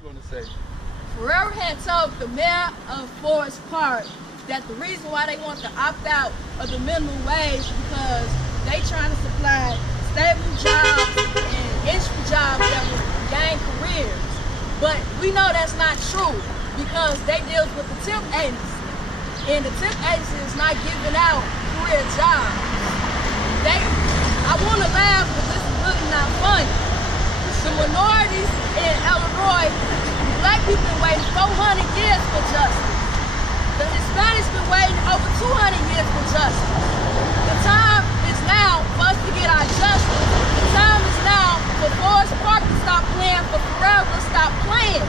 you want to say? Ferrara had told the mayor of Forest Park that the reason why they want to opt out of the minimum wage because they trying to supply stable jobs and entry jobs that will gain careers. But we know that's not true because they deal with the temp agency. And the temp agency is not giving out career jobs. I want to laugh, but this is really not funny. The minorities in Illinois, black people been waiting 400 years for justice. The Hispanics been waiting over 200 years for justice. The time is now for us to get our justice. The time is now for Forest Park to stop playing, for Ferrara to stop playing.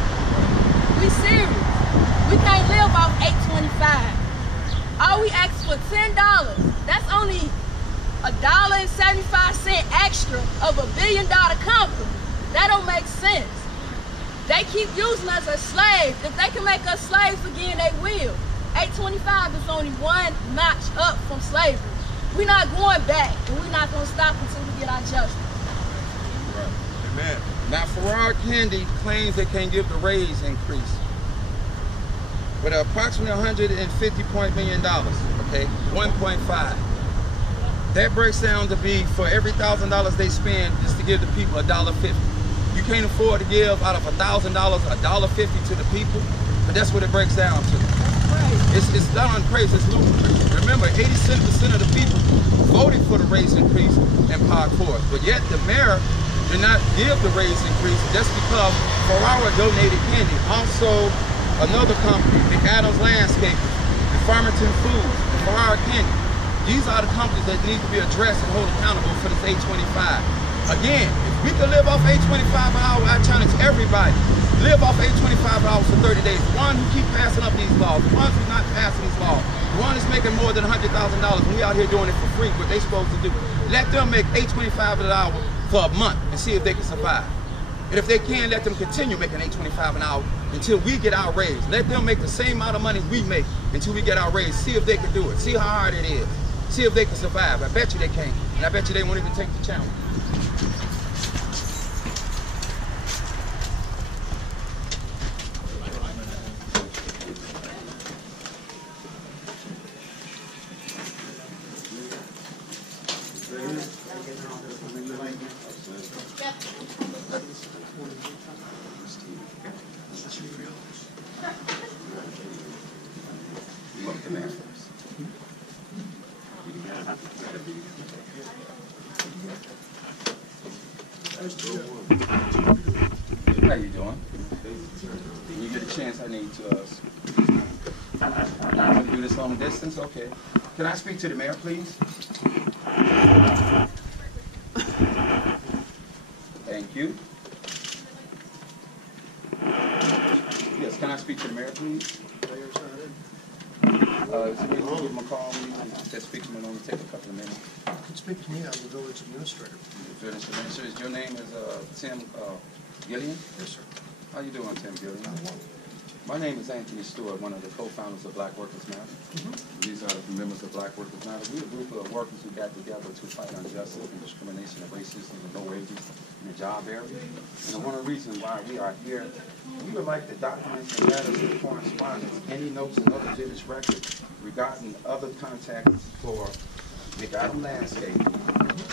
We serious. We can't live off $8.25. All we ask for $10. That's only $1.75 extra of $1 billion company. That don't make sense. They keep using us as slaves. If they can make us slaves again, they will. $8.25 is only one notch up from slavery. We're not going back, and we're not going to stop until we get our justice. Right. Amen. Now, Ferrara Candy claims they can't give the raise increase. But approximately $150 million, okay, 1.5. That breaks down to be for every $1,000 they spend is to give the people $1.50. You can't afford to give out of $1,000 $1.50 to the people, but that's what it breaks down to. It's not on praise, it's ludicrous. Remember, 87% of the people voted for the raise increase in Park Forest, but yet the mayor did not give the raise increase just because Ferrara donated candy. Also, another company, McAdams Landscaping, the Farmington Foods, the Ferrara Candy. These are the companies that need to be addressed and held accountable for this $8.25. Again, if we could live off $8.25 an hour, I challenge everybody. Live off $8.25 an hour for 30 days. The one who keep passing up these laws, the ones who's not passing these laws, the one that's making more than $100,000 and we out here doing it for free, what they supposed to do. Let them make $8.25 an hour for a month and see if they can survive. And if they can, let them continue making $8.25 an hour until we get our raise. Let them make the same amount of money we make until we get our raise. See if they can do it. See how hard it is. See if they can survive. I bet you they can't. And I bet you they won't even take the challenge. How you doing? When you get a chance, I need to do this long distance. Okay. Can I speak to the mayor, please? Thank you. Yes, can I speak to the mayor, please? Is it ready to give him a call? Just speak to him, it'll only take a couple of minutes. You can speak to me, I'm the village administrator. Village administrator, your name is Tim Gillian? Yes, sir. How you doing, Tim Gillian? My name is Anthony Stewart, one of the co-founders of Black Workers Matter. These are the members of Black Workers Matter. We're a group of workers who got together to fight injustice and discrimination and racism and low wages in the job area. And one of the reasons why we are here, we would like the documents and letters and correspondence, any notes and other village records regarding other contacts for McAdams Landscaping,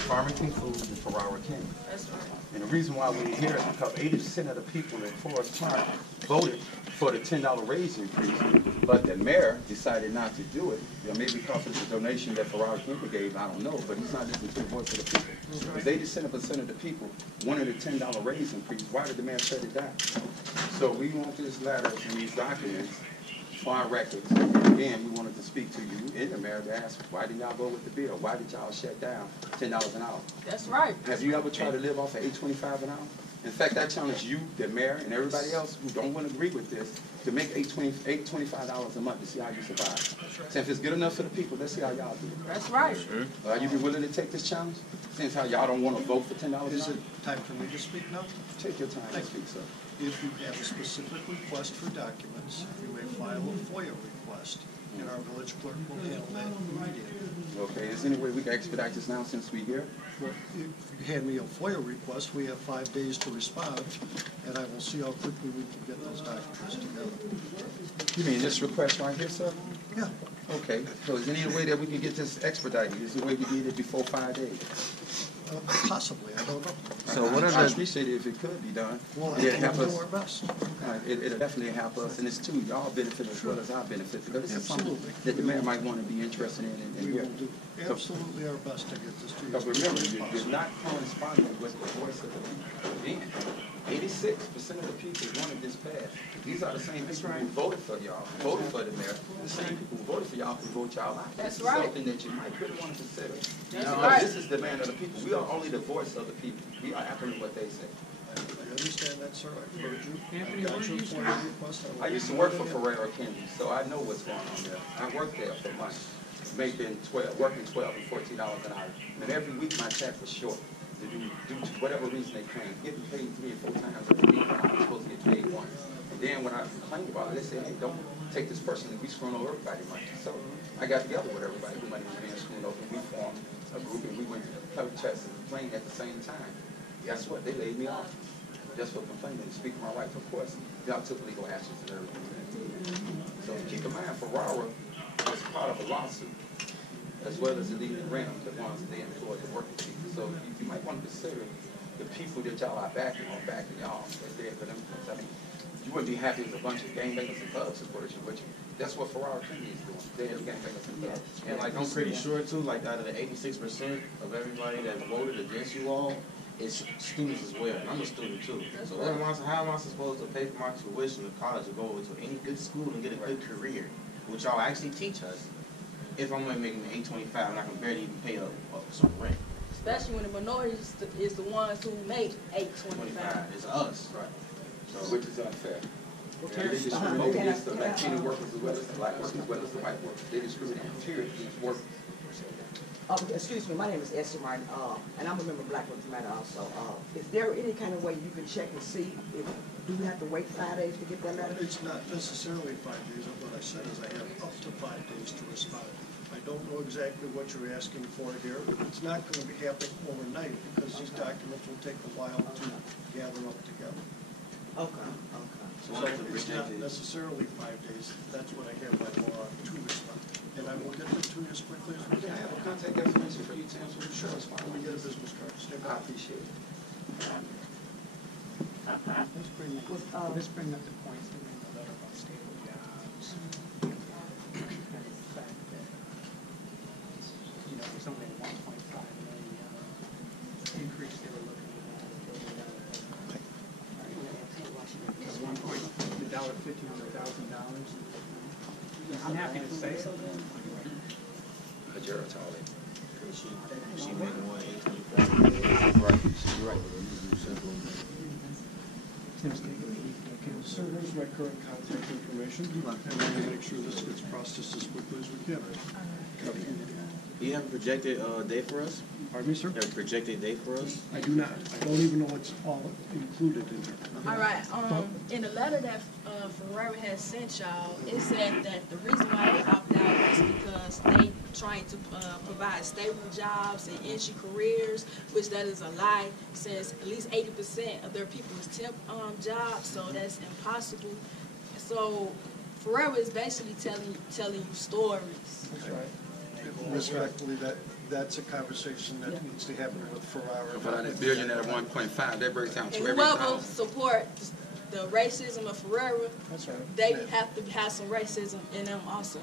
Farmington Foods, and Ferrara Candy. That's right. And the reason why we're here is because 80% of the people in Forest Park voted for the $10 raise increase, but the mayor decided not to do it. Maybe because it's a donation that Ferrara Candy gave, I don't know, but he's not listening to the voice of the people. Because 87% of the people wanted a $10 raise increase. Why did the mayor shut it down? So we want this letter and these documents for our records. Again, we wanted to speak to you and the mayor to ask, why did y'all go with the bill? Why did y'all shut down $10 an hour? That's right. Have you ever tried to live off of $8.25 an hour? In fact, I challenge you, the mayor, and everybody else who don't want to agree with this, to make $8.25 a month to see how you survive. Right. So if it's good enough for the people, let's see how y'all do it. That's right. Are you be willing to take this challenge? Since how y'all don't want to vote for $10 an hour? Is it time for me to speak now? Take your time to speak, sir. If you have a specific request for documents, you may file a FOIA request. and our village clerk will handle that immediately. Okay, is there any way we can expedite this now since we're here? Well, if you hand me a FOIA request, we have 5 days to respond, and I will see how quickly we can get those documents together. You mean this request right here, sir? Yeah. Okay, so is there any way that we can get this expedited? Is there a way we get it before 5 days? Possibly, I don't know. So what are I the, appreciate it if it could be done. We'll It'd have help to us. do our best. It'll definitely help us, and it's too, y'all benefit as well as I benefit, because this is something Absolutely. that the mayor might want to be interested in. We will do absolutely our best to get this to you. Because remember, you're not corresponding with the voice of the people. Again, 86% of the people wanted this passed. These are the same people who voted for y'all, voted for the mayor. The same people who voted for y'all who vote y'all out. That's This is right. something that you might really want to consider. That's Because right. this is the demand of the people. We are only the voice of the people. We are acting what they say. I understand that, sir. I've heard you. Got your FOIA request. will I used to be work for in. Ferrara Candy, so I know what's going on there. I worked there for months, making working $12 and $14 an hour. And every week my check was short. Due to whatever reason they claim, getting paid 3 or 4 times every week when I was supposed to get paid once. And then when I complained about it, they said, hey, don't take this personally, we screwing over everybody money. So I got together with everybody who money was being screwed over, and we formed a group, and we went to play chess and complained at the same time. Guess what? They laid me off just for complaining and speaking my rights. Of course, y'all took legal actions and everything. So keep in mind, Ferrara was part of a lawsuit, as well as the legal rent, the ones that they employed to work with people. So you might want to consider the people that y'all are backing y'all as there for them. I mean, you wouldn't be happy with a bunch of gangbangers and thug supporters, would you? That's what Ferrara Candy is doing. They're the gangbangers and thugs. and like I'm pretty sure too, like out of the 86% of everybody that voted against you all, it's students as well. And I'm a student too. So how am I supposed to pay for my tuition to college to go to any good school and get a good career, which y'all actually teach us, if I'm only making $8.25 and I can barely even pay some rent? Especially when the minorities is the ones who make $8.25. It's us. Right. So, which is unfair. And they discriminate against the Latino workers as well as the black workers, as well as the white workers. They discriminate period against workers. Excuse me, my name is Esther Martin, and I'm a member of Black Lives Matter also. Is there any kind of way you can check and see if, do we have to wait 5 days to get that letter? It's not necessarily 5 days. What I said is I have up to 5 days to respond. I don't know exactly what you're asking for here. It's not going to be happening overnight because these documents will take a while to gather up together. Okay, okay. So it's not necessarily 5 days. That's what I have by law to respond. And I will get them to you as quickly as we Can can. I have a contact information for you, Tim, so we can respond? Let me get a business card. Stay I back. appreciate it. Let's bring up the points that we in the letter about stable jobs. And the fact that, there's only a 1.5 million increase they were looking at. It's $1,050,000. I'm happy to say so. But you're a tally. She making $1,825. Right, right. Sir, here's my current contact information, and we'll make sure this gets processed as quickly as we can. Do you have a projected date for us? Pardon me, sir? You have a projected date for us? I do not. I don't even know what's all included in there. All right. In the letter that Ferrara has sent y'all, it said that the reason why they opt out is because they trying to provide stable jobs and entry careers, which that is a lie, since at least 80% of their people is temp jobs, so that's impossible. So Ferrara is basically telling you stories. That's right. Respectfully, that's a conversation that needs to happen with Ferrara. But on that billion at 1.5, that breaks down to And every whoever thousand. support the racism of Ferrara, That's right. they have to have some racism in them also.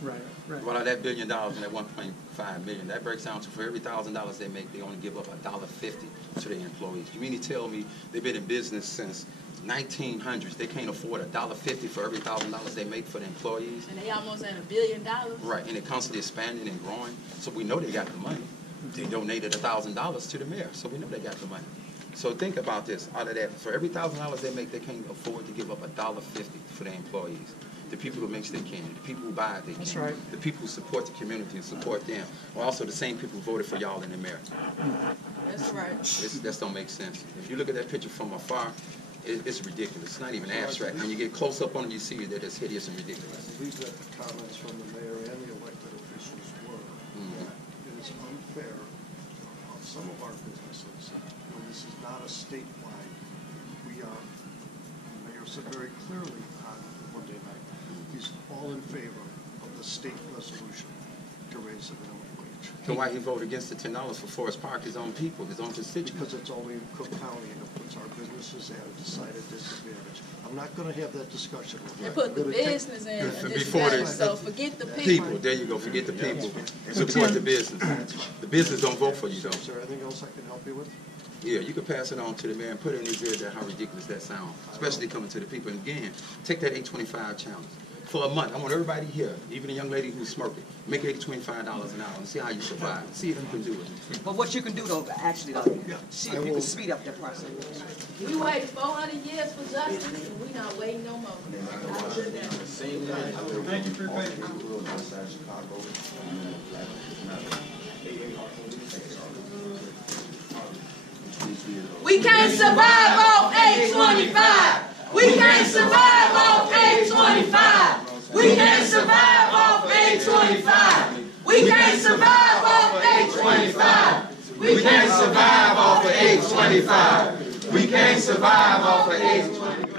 Right, right. Well, that $1 billion and that 1.5 million, that breaks down to for every $1,000 they make, they only give up $1.50 to their employees. You mean to tell me they've been in business since 1900s? They can't afford $1.50 for every $1,000 they make for the employees? And they almost at $1 billion. Right, and it constantly expanding and growing. So we know they got the money. They donated $1,000 to the mayor, so we know they got the money. So think about this. Out of that, for every $1,000 they make, they can't afford to give up $1.50 for their employees. The people who makes their candy, the people who buy their candy, right. the people who support the community and support them, are also the same people who voted for y'all in the mayor. That's right. This don't make sense. If you look at that picture from afar, it's ridiculous. It's not even abstract. When you get close up on it, you see that it's hideous and ridiculous. I believe that the comments from the mayor and the elected officials were that it is unfair on some of our businesses when this is not a statewide. We are, the mayor said very clearly on Monday night, he's all in favor of the state resolution to raise the minimum wage. So why he voted against the $10 for Forest Park, his own people, his own constituents? Because it's only in Cook County and it puts our businesses at a decided disadvantage. I'm not going to have that discussion with you. They put the business in a Before disadvantage, so forget the people. People, there you go, forget the people. Support the business. The business don't vote for you, though. Is there anything else I can help you with? Yeah, you can pass it on to the man, put it in his ear that how ridiculous that sounds, especially coming to the people. And again, take that $8.25 challenge. For a month, I want everybody here, even a young lady who's smoking, make $25 an hour and see how you survive. See if you can do it. But what you can do though, actually, though, see if you can speed up that process. We waited 400 years for justice, and we not waiting no more. Thank you for your patience. We can't survive off 825. We can't survive off 825. We can't survive off 825. We can't survive off 825. We can't survive off of 825. We can't survive off of 825.